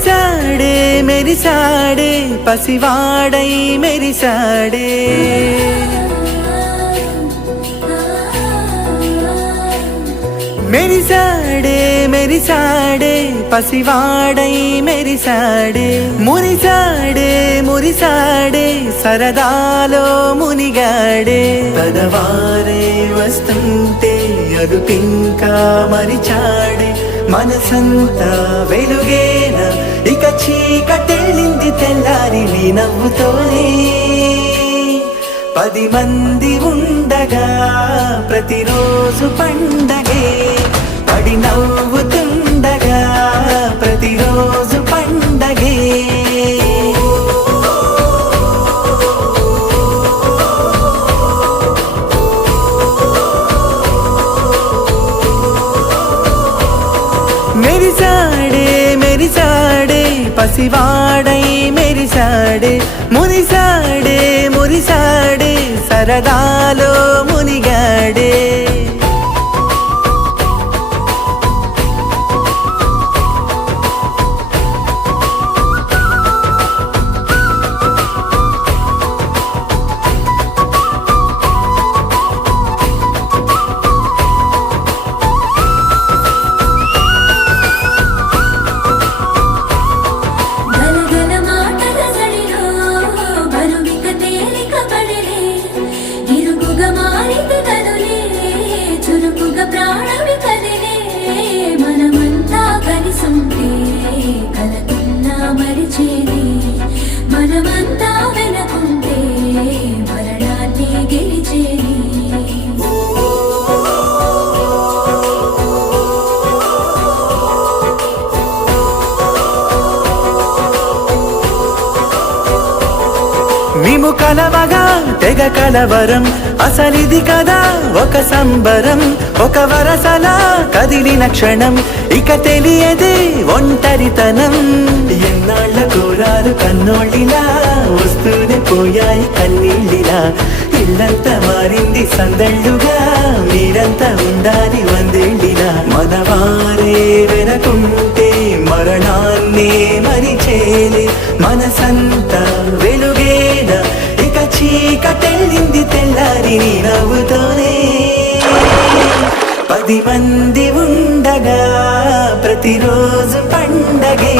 మురిసాడే మెరిసాడే పసివాడై మెరిసాడే మెరిసాడే మెరిసాడే పసివాడై మెరిసాడే మురిసాడే మురిసాడే సరదాలో మునిగాడే పదవారే వస్తుంటే అదుపింకా మరిచాడే మనసంతా వెలుగేన ఇక చీకటెళ్ళింది తెల్లారి నీ నవ్వుతోనే 10 మంది ఉండగా ప్రతిరోజు పండగే పడి నవ్వుతుండగా ప్రతిరోజు పండగే మెరిసాడే మెరిసాడే పసివాడై మెరిసాడే మురిసాడే మురిసాడే సరదాలో మునిగాడే మనమంతా వెనకుంటే మరణాన్ని గెలిచేది మేము కలవగా తెగ కలవరం అసలిది కదా ఒక సంబరం ఒక వరసలా కదిలిన క్షణం ఇక తెలియదే ఒంటరితనం ఎన్నాళ్ళ కోరాలు కన్నోళ్ళిలా వస్తూనే పోయాయి కన్నీళ్ళిలా ఇల్లంతా మారింది సందళ్ళుగా మీరంతా ఉండాలి వందేళ్ళిలా మనవారే వెనకుంటే మరణాన్నే మరిచేలే మనసంతా వెలుగేన ఇక చీకటెళ్ళింది తెల్లారి నీ నవ్వుతోనే 10 మంది ఉండగా ప్రతిరోజు పండగే